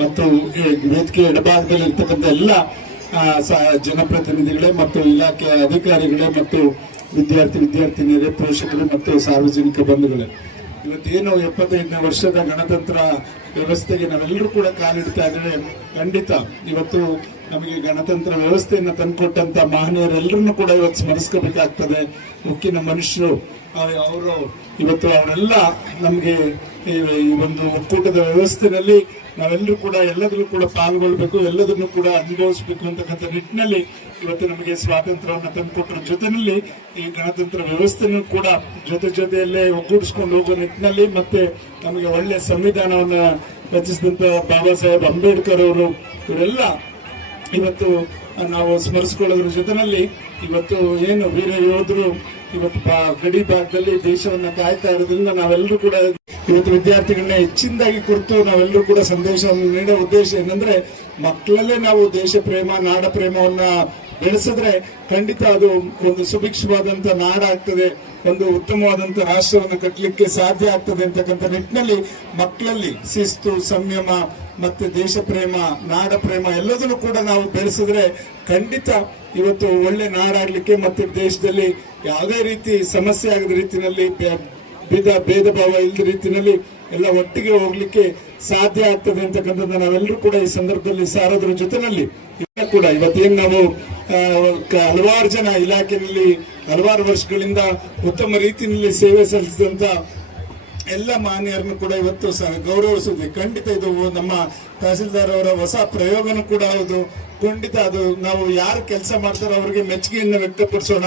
ಮತ್ತು ವೇದಿಕೆ ಎಡಭಾಗದಲ್ಲಿ ಇರ್ತಕ್ಕಂಥ ಎಲ್ಲ ಜನಪ್ರತಿನಿಧಿಗಳೇ ಮತ್ತು ಇಲಾಖೆಯ ಅಧಿಕಾರಿಗಳೇ ಮತ್ತು ವಿದ್ಯಾರ್ಥಿನಿಯರೇ, ಪೋಷಕರು ಮತ್ತು ಸಾರ್ವಜನಿಕ ಬಂಧುಗಳೇ, ಇವತ್ತೇನು 75ನೇ ವರ್ಷದ ಗಣತಂತ್ರ ವ್ಯವಸ್ಥೆಗೆ ನಾವೆಲ್ಲರೂ ಕೂಡ ಕಾಲಿಡ್ತಾ ಇದ್ದೇವೆ. ಖಂಡಿತ ಇವತ್ತು ನಮಗೆ ಗಣತಂತ್ರ ವ್ಯವಸ್ಥೆಯನ್ನು ತಂದುಕೊಟ್ಟಂತ ಮಹನೀಯರೆಲ್ಲರನ್ನು ಕೂಡ ಇವತ್ತು ಸ್ಮರಿಸ್ಕೋಬೇಕಾಗ್ತದೆ. ಉಕ್ಕಿನ ಮನುಷ್ಯರು ಅವರು ಇವತ್ತು ಅವರೆಲ್ಲ ನಮಗೆ ಈ ಒಂದು ಒಕ್ಕೂಟದ ವ್ಯವಸ್ಥೆಯಲ್ಲಿ ನಾವೆಲ್ಲರೂ ಕೂಡ ಎಲ್ಲದರಲ್ಲೂ ಕೂಡ ಪಾಲ್ಗೊಳ್ಬೇಕು, ಎಲ್ಲದನ್ನು ಕೂಡ ಅನುಭವಿಸಬೇಕು ಅಂತಕ್ಕಂಥ ನಿಟ್ಟಿನಲ್ಲಿ ಇವತ್ತು ನಮಗೆ ಸ್ವಾತಂತ್ರ್ಯವನ್ನು ತಂದುಕೊಟ್ಟರ ಜೊತೆಯಲ್ಲಿ ಈ ಗಣತಂತ್ರ ವ್ಯವಸ್ಥೆನೂ ಕೂಡ ಜೊತೆಯಲ್ಲೇ ಒಗ್ಗೂಡಿಸ್ಕೊಂಡು ಹೋಗೋ ನಿಟ್ಟಿನಲ್ಲಿ ಮತ್ತೆ ನಮಗೆ ಒಳ್ಳೆ ಸಂವಿಧಾನವನ್ನು ರಚಿಸಿದಂತ ಬಾಬಾ ಸಾಹೇಬ್ ಅಂಬೇಡ್ಕರ್ ಅವರು ಇವರೆಲ್ಲ ಇವತ್ತು ನಾವು ಸ್ಮರಿಸಿಕೊಳ್ಳೋದ್ರ ಜೊತೆಯಲ್ಲಿ ಇವತ್ತು ಏನು ವೀರ ಯೋಧರು ಇವತ್ತು ಗಡಿ ಭಾಗದಲ್ಲಿ ದೇಶವನ್ನ ಕಾಯ್ತಾ ಇರೋದ್ರಿಂದ ನಾವೆಲ್ಲರೂ ಕೂಡ ಇವತ್ತು ವಿದ್ಯಾರ್ಥಿಗಳನ್ನ ಹೆಚ್ಚಿನದಾಗಿ ಕುರಿತು ನಾವೆಲ್ಲರೂ ಕೂಡ ಸಂದೇಶವನ್ನು ನೀಡೋ ಉದ್ದೇಶ ಏನಂದ್ರೆ, ಮಕ್ಕಳಲ್ಲೇ ನಾವು ದೇಶ ಪ್ರೇಮ ನಾಡ ಪ್ರೇಮವನ್ನ ಬೆಳೆಸಿದ್ರೆ ಖಂಡಿತ ಅದು ಒಂದು ಸುಭಿಕ್ಷವಾದಂತ ನಾಡಾಗ್ತದೆ, ಒಂದು ಉತ್ತಮವಾದಂತ ರಾಷ್ಟ್ರವನ್ನು ಕಟ್ಟಲಿಕ್ಕೆ ಸಾಧ್ಯ ಆಗ್ತದೆ ಅಂತಕ್ಕಂಥ ನಿಟ್ಟಿನಲ್ಲಿ ಮಕ್ಕಳಲ್ಲಿ ಶಿಸ್ತು, ಸಂಯಮ ಮತ್ತೆ ದೇಶ ಪ್ರೇಮ, ನಾಡ ಪ್ರೇಮ ಎಲ್ಲದನ್ನು ಕೂಡ ನಾವು ಬೆಳೆಸಿದ್ರೆ ಖಂಡಿತ ಇವತ್ತು ಒಳ್ಳೆ ನಾಡಾಗ್ಲಿಕ್ಕೆ ಮತ್ತೆ ದೇಶದಲ್ಲಿ ಯಾವುದೇ ರೀತಿ ಸಮಸ್ಯೆ ಆಗದ ರೀತಿಯಲ್ಲಿ ಭೇದ ಭಾವ ಇಲ್ಲದ ರೀತಿಯಲ್ಲಿ ಎಲ್ಲ ಒಟ್ಟಿಗೆ ಹೋಗ್ಲಿಕ್ಕೆ ಸಾಧ್ಯ ಆಗ್ತದೆ ಅಂತಕ್ಕಂಥದ್ದು ನಾವೆಲ್ಲರೂ ಕೂಡ ಈ ಸಂದರ್ಭದಲ್ಲಿ ಸಾರೋದ್ರ ಜೊತೆನಲ್ಲಿ ಕೂಡ ಇವತ್ತೇನು ನಾವು ಹಲವಾರು ಜನ ಇಲಾಖೆಯಲ್ಲಿ ಹಲವಾರು ವರ್ಷಗಳಿಂದ ಉತ್ತಮ ರೀತಿಯಲ್ಲಿ ಸೇವೆ ಸಲ್ಲಿಸಿದಂತ ಎಲ್ಲ ಮಾನ್ಯರನ್ನು ಕೂಡ ಇವತ್ತು ಗೌರವಿಸುವುದು ಖಂಡಿತ ಇದು ನಮ್ಮ ತಹಸೀಲ್ದಾರ್ ಅವರ ಹೊಸ ಪ್ರಯೋಗನೂ ಕೂಡ ಹೌದು. ಖಂಡಿತ ಅದು ನಾವು ಯಾರು ಕೆಲಸ ಮಾಡ್ತಾರೋ ಅವ್ರಿಗೆ ಮೆಚ್ಚುಗೆಯನ್ನು ವ್ಯಕ್ತಪಡಿಸೋಣ,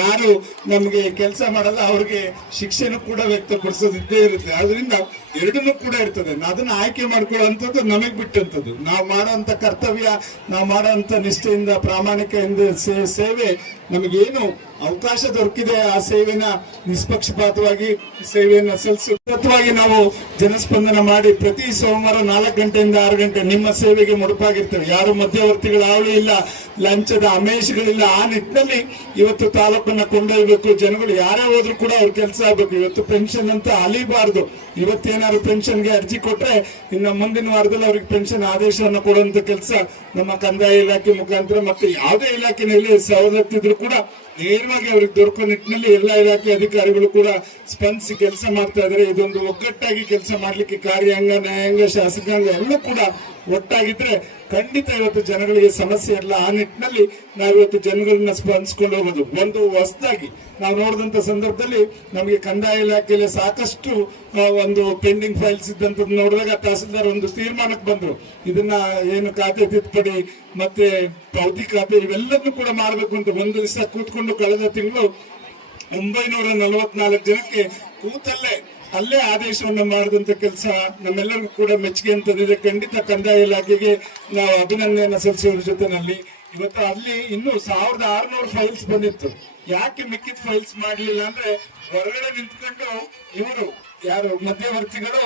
ಯಾರು ನಮಗೆ ಕೆಲಸ ಮಾಡಲ್ಲ ಅವ್ರಿಗೆ ಶಿಕ್ಷೆನೂ ಕೂಡ ವ್ಯಕ್ತಪಡಿಸೋದು ಇದ್ದೇ ಇರುತ್ತೆ. ಆದ್ರಿಂದ ಎರಡನ್ನೂ ಕೂಡ ಇರ್ತದೆ. ಅದನ್ನ ಆಯ್ಕೆ ಮಾಡ್ಕೊಳ್ಳುವಂಥದ್ದು ನಮಗ್ ಬಿಟ್ಟಂಥದ್ದು. ನಾವು ಮಾಡೋಂಥ ಕರ್ತವ್ಯ, ನಾವು ಮಾಡೋಂಥ ನಿಷ್ಠೆಯಿಂದ ಪ್ರಾಮಾಣಿಕದಿಂದ ಸೇವೆ ನಮಗೇನು ಅವಕಾಶ ದೊರಕಿದೆ ಆ ಸೇವೆನ ನಿಷ್ಪಕ್ಷಪಾತವಾಗಿ ಸೇವೆಯನ್ನ ಸಲ್ಲಿಸುತ್ತವಾಗಿ ನಾವು ಜನಸ್ಪಂದನ ಮಾಡಿ ಪ್ರತಿ ಸೋಮವಾರ 4 ಗಂಟೆಯಿಂದ 6 ಗಂಟೆ ನಿಮ್ಮ ಸೇವೆಗೆ ಮುಡುಪಾಗಿರ್ತೇವೆ. ಯಾರು ಮಧ್ಯವರ್ತಿಗಳ ಹಾವಳಿ ಇಲ್ಲ, ಲಂಚದ ಆಮಿಷಗಳಿಲ್ಲ. ಆ ನಿಟ್ಟಿನಲ್ಲಿ ಇವತ್ತು ತಾಲೂಕನ್ನ ಕೊಂಡೊಯ್ಯಬೇಕು. ಜನಗಳು ಯಾರೇ ಹೋದ್ರು ಕೂಡ ಅವ್ರ ಕೆಲಸ ಆಗ್ಬೇಕು. ಇವತ್ತು ಪೆನ್ಷನ್ ಅಂತ ಅಲಿಬಾರ್ದು. ಇವತ್ತೇನಾದ್ರು ಪೆನ್ಷನ್ಗೆ ಅರ್ಜಿ ಕೊಟ್ರೆ ಇನ್ನು ಮುಂದಿನ ವಾರದಲ್ಲಿ ಅವ್ರಿಗೆ ಪೆನ್ಷನ್ ಆದೇಶವನ್ನು ಕೊಡುವಂತ ಕೆಲಸ ನಮ್ಮ ಕಂದಾಯ ಇಲಾಖೆ ಮುಖಾಂತರ ಮತ್ತೆ ಯಾವುದೇ ಇಲಾಖೆಯಲ್ಲಿ ಸವಲತ್ತಿದ್ರು ಕೂಡ ನೇರವಾಗಿ ಅವ್ರಿಗೆ ದೊರಕೋ ನಿಟ್ಟಿನಲ್ಲಿ ಎಲ್ಲ ಇಲಾಖೆ ಅಧಿಕಾರಿಗಳು ಕೂಡ ಸ್ಪಂದಿಸಿ ಕೆಲಸ ಮಾಡ್ತಾ ಇದ್ದಾರೆ. ಇದೊಂದು ಒಗ್ಗಟ್ಟಾಗಿ ಕೆಲಸ ಮಾಡ್ಲಿಕ್ಕೆ ಕಾರ್ಯಾಂಗ, ನ್ಯಾಯಾಂಗ, ಶಾಸಕಾಂಗ ಎಲ್ಲ ಕೂಡ ಒಟ್ಟಾಗಿದ್ರೆ ಖಂಡಿತ ಇವತ್ತು ಜನಗಳಿಗೆ ಸಮಸ್ಯೆ ಇಲ್ಲ. ಆ ನಿಟ್ಟಿನಲ್ಲಿ ನಾವಿವತ್ತು ಜನಗಳನ್ನ ಸ್ಪಂದಿಸ್ಕೊಂಡು ಹೋಗೋದು. ಒಂದು ಹೊಸದಾಗಿ ನಾವು ನೋಡಿದಂತ ಸಂದರ್ಭದಲ್ಲಿ ನಮಗೆ ಕಂದಾಯ ಇಲಾಖೆಯಲ್ಲಿ ಸಾಕಷ್ಟು ಒಂದು ಪೆಂಡಿಂಗ್ ಫೈಲ್ಸ್ ಇದ್ದಂಥದ್ದು ನೋಡಿದಾಗ ತಹಸೀಲ್ದಾರ್ ಒಂದು ತೀರ್ಮಾನಕ್ಕೆ ಬಂದ್ರು. ಇದನ್ನ ಏನು ಖಾತೆ ತಿದ್ದುಪಡಿ ಮತ್ತೆ ಪಾವತಿ ಖಾತೆ ಇವೆಲ್ಲದನ್ನು ಕೂಡ ಮಾಡಬೇಕು ಅಂತ ಒಂದು ದಿವಸ ಕೂತ್ಕೊಂಡು ಕಳೆದ ತಿಂಗಳು 944 ಜನಕ್ಕೆ ಅಲ್ಲೇ ಆದೇಶವನ್ನು ಮಾಡಿದಂತ ಕೆಲಸ ನಮ್ಮೆಲ್ಲರಿಗೂ ಕೂಡ ಮೆಚ್ಚುಗೆ ಅಂತದಿದೆ. ಖಂಡಿತ ಕಂದಾಯ ಇಲಾಖೆಗೆ ನಾವು ಅಭಿನಂದನೆಯನ್ನು ಸಲ್ಲಿಸೋದ್ರ ಜೊತೆನಲ್ಲಿ ಇವತ್ತು ಅಲ್ಲಿ ಇನ್ನೂ 1600 ಫೈಲ್ಸ್ ಬಂದಿತ್ತು. ಯಾಕೆ ಮಿಕ್ಕಿದ ಫೈಲ್ಸ್ ಮಾಡ್ಲಿಲ್ಲ ಅಂದ್ರೆ ಹೊರಗಡೆ ನಿಂತ್ಕೊಂಡು ಇವರು ಯಾರು ಮಧ್ಯವರ್ತಿಗಳು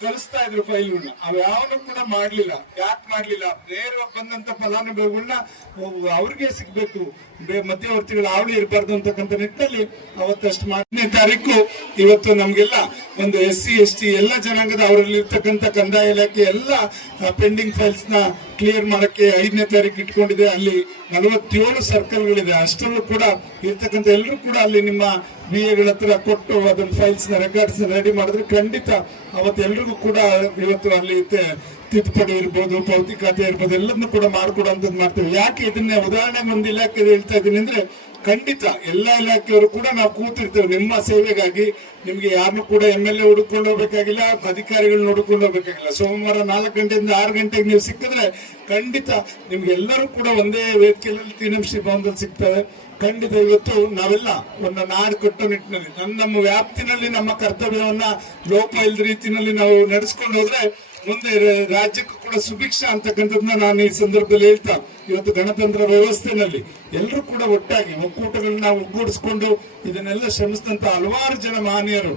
ಕಳಿಸ್ತಾ ಇದ್ರು ಫೈಲ್ಗಳನ್ನ, ಅವು ಯಾವನು ಕೂಡ ಮಾಡ್ಲಿಲ್ಲ. ಯಾಕೆ ಮಾಡ್ಲಿಲ್ಲ? ನೇರವಾಗಿ ಬಂದಂತ ಫಲಾನುಭವಿಗಳನ್ನ ಅವ್ರಿಗೆ ಸಿಗ್ಬೇಕು, ಮಧ್ಯವರ್ತಿಗಳ ಹಾವಳಿ ಇರಬಾರ್ದು ಅಂತಕ್ಕಂಥ ನಿಟ್ಟಿನಲ್ಲಿ ಅವತ್ತಷ್ಟು 4ನೇ ತಾರೀಕು ಇವತ್ತು ನಮ್ಗೆಲ್ಲ ಒಂದು SC ST ಎಲ್ಲ ಜನಾಂಗದ ಅವರಲ್ಲಿ ಇರ್ತಕ್ಕಂಥ ಕಂದಾಯ ಇಲಾಖೆ ಎಲ್ಲ ಪೆಂಡಿಂಗ್ ಫೈಲ್ಸ್ ನ ಕ್ಲಿಯರ್ ಮಾಡಕ್ಕೆ 5ನೇ ತಾರೀಕು ಇಟ್ಕೊಂಡಿದೆ. ಅಲ್ಲಿ 47 ಸರ್ಕಲ್ಗಳಿದೆ. ಅಷ್ಟರಲ್ಲೂ ಕೂಡ ಇರ್ತಕ್ಕಂಥ ಎಲ್ಲರೂ ಕೂಡ ಅಲ್ಲಿ ನಿಮ್ಮ BAಗಳ ಹತ್ರ ಕೊಟ್ಟು ಅದನ್ನ ಫೈಲ್ಸ್ ನ ರೆಕಾರ್ಡ್ಸ್ ರೆಡಿ ಮಾಡಿದ್ರೆ ಖಂಡಿತ ಅವತ್ತೆಲ್ರಿಗೂ ಕೂಡ ಇವತ್ತು ಅಲ್ಲಿ ತಿದ್ದುಪಡಿ ಇರ್ಬೋದು, ಪಾವತಿ ಖಾತೆ ಇರ್ಬೋದು, ಎಲ್ಲದನ್ನು ಕೂಡ ಮಾಡ್ಕೊಡುವಂಥದ್ದು ಮಾಡ್ತೇವೆ. ಯಾಕೆ ಇದನ್ನೇ ಉದಾಹರಣೆಗೆ ಒಂದು ಇಲಾಖೆ ಹೇಳ್ತಾ ಇದ್ದೀನಿ ಅಂದ್ರೆ, ಖಂಡಿತ ಎಲ್ಲಾ ಇಲಾಖೆಯವರು ಕೂಡ ನಾವು ಕೂತಿರ್ತೇವೆ ನಿಮ್ಮ ಸೇವೆಗಾಗಿ. ನಿಮ್ಗೆ ಯಾರನ್ನು ಕೂಡ MLA ಹುಡುಕೊಂಡು ಹೋಗ್ಬೇಕಾಗಿಲ್ಲ, ಅಧಿಕಾರಿಗಳನ್ನ ಹುಡುಕೊಂಡು ಹೋಗ್ಬೇಕಾಗಿಲ್ಲ. ಸೋಮವಾರ 4 ಗಂಟೆಯಿಂದ 6 ಗಂಟೆಗೆ ನೀವು ಸಿಕ್ಕಿದ್ರೆ ಖಂಡಿತ ನಿಮ್ಗೆ ಎಲ್ಲರೂ ಕೂಡ ಒಂದೇ ವೇದಿಕೆಯಲ್ಲಿ TNMC ಭವನದಲ್ಲಿ ಸಿಗ್ತದೆ. ಖಂಡಿತ ಇವತ್ತು ನಾವೆಲ್ಲ ಒಂದು ನಾಡು ಕಟ್ಟೋ ನಿಟ್ಟಿನಲ್ಲಿ ನಮ್ಮ ವ್ಯಾಪ್ತಿನಲ್ಲಿ ನಮ್ಮ ಕರ್ತವ್ಯವನ್ನ ಲೋಪ ಇಲ್ಲದ ರೀತಿಯಲ್ಲಿ ನಾವು ನಡೆಸ್ಕೊಂಡು ಹೋದ್ರೆ ಮುಂದೆ ರಾಜ್ಯಕ್ಕೂ ಕೂಡ ಸುಭಿಕ್ಷ ಅಂತಕ್ಕಂಥದ್ದನ್ನ ನಾನು ಈ ಸಂದರ್ಭದಲ್ಲಿ ಹೇಳ್ತಾ, ಇವತ್ತು ಗಣತಂತ್ರ ವ್ಯವಸ್ಥೆನಲ್ಲಿ ಎಲ್ಲರೂ ಕೂಡ ಒಟ್ಟಾಗಿ ಒಕ್ಕೂಟಗಳನ್ನ ಒಗ್ಗೂಡಿಸ್ಕೊಂಡು ಇದನ್ನೆಲ್ಲ ಶ್ರಮಿಸಿದಂತ ಹಲವಾರು ಜನ ಮಹನೀಯರು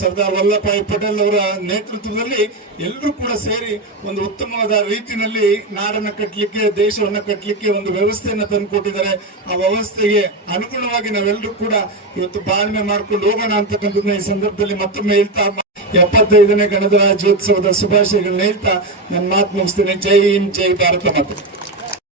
ಸರ್ದಾರ್ ವಲ್ಲಭಾಯಿ ಪಟೇಲ್ ಅವರ ನೇತೃತ್ವದಲ್ಲಿ ಎಲ್ಲರೂ ಕೂಡ ಸೇರಿ ಒಂದು ಉತ್ತಮವಾದ ರೀತಿಯಲ್ಲಿ ನಾಡನ್ನ ಕಟ್ಟಲಿಕ್ಕೆ, ದೇಶವನ್ನ ಕಟ್ಟಲಿಕ್ಕೆ ಒಂದು ವ್ಯವಸ್ಥೆಯನ್ನ ತಂದುಕೊಟ್ಟಿದ್ದಾರೆ. ಆ ವ್ಯವಸ್ಥೆಗೆ ಅನುಗುಣವಾಗಿ ನಾವೆಲ್ಲರೂ ಕೂಡ ಇವತ್ತು ಬಾಳ್ಮೆ ಮಾಡ್ಕೊಂಡು ಹೋಗೋಣ ಅಂತಕ್ಕಂಥದ್ದನ್ನ ಈ ಸಂದರ್ಭದಲ್ಲಿ ಮತ್ತೊಮ್ಮೆ ಹೇಳ್ತಾ 75ನೇ ಗಣರಾಜ್ಯೋತ್ಸವದ ಶುಭಾಶಯಗಳನ್ನ ಹೇಳ್ತಾ ನನ್ನ ಮಾತು ಮುಗಿಸ್ತೇನೆ. ಜೈ ಹಿಂದ್, ಜೈ ಭಾರತ ಮಾತೆ.